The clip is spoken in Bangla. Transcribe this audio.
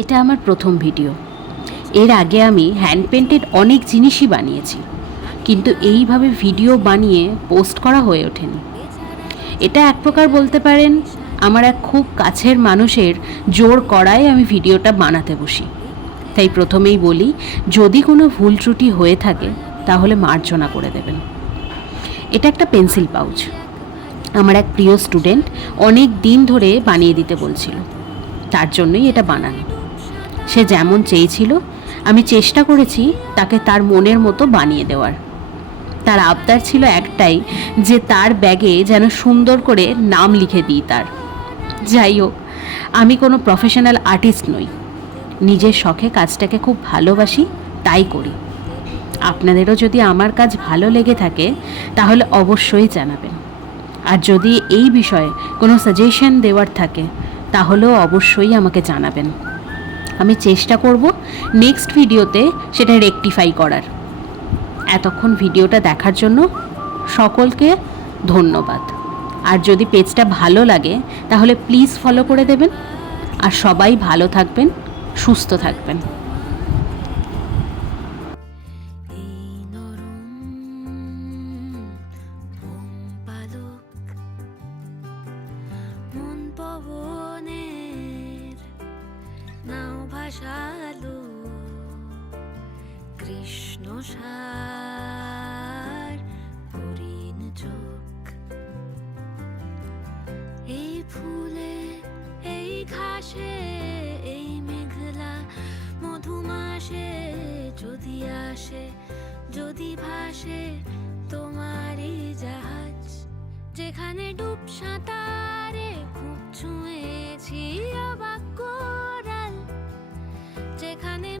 এটা আমার প্রথম ভিডিও। এর আগে আমি হ্যান্ড পেন্টেড অনেক জিনিসই বানিয়েছি, কিন্তু এইভাবে ভিডিও বানিয়ে পোস্ট করা হয়ে ওঠেনি। এটা এক প্রকার বলতে পারেন আমার এক খুব কাছের মানুষের জোর করায় আমি ভিডিওটা বানাতে বসি। তাই প্রথমেই বলি, যদি কোনো ভুল ত্রুটি হয়ে থাকে তাহলে মার্জনা করে দেবেন। এটা একটা পেন্সিল পাউচ। আমার এক প্রিয় স্টুডেন্ট অনেক দিন ধরে বানিয়ে দিতে বলছিল, তার জন্যই এটা বানানো। সে যেমন চেয়েছিল আমি চেষ্টা করেছি তাকে তার মনের মতো বানিয়ে দেওয়ার। তার আবদার ছিল একটাই, যে তার ব্যাগে যেন সুন্দর করে নাম লিখে দিই তার। যাই হোক, আমি কোনো প্রফেশনাল আর্টিস্ট নই, নিজের শখে কাজটাকে খুব ভালোবাসি, তাই করি। আপনাদেরও যদি আমার কাজ ভালো লেগে থাকে তাহলে অবশ্যই জানাবেন। আর যদি এই বিষয়ে কোনো সাজেশন দেওয়ার থাকে তাহলেও অবশ্যই আমাকে জানাবেন। আমি চেষ্টা করব নেক্সট ভিডিওতে সেটা রেকটিফাই করার। এতক্ষণ ভিডিওটা দেখার জন্য সকলকে ধন্যবাদ। আর যদি পেজটা ভালো লাগে তাহলে প্লিজ ফলো করে দেবেন। আর সবাই ভালো থাকবেন, সুস্থ থাকবেন। ভাসালো কৃষ্ণ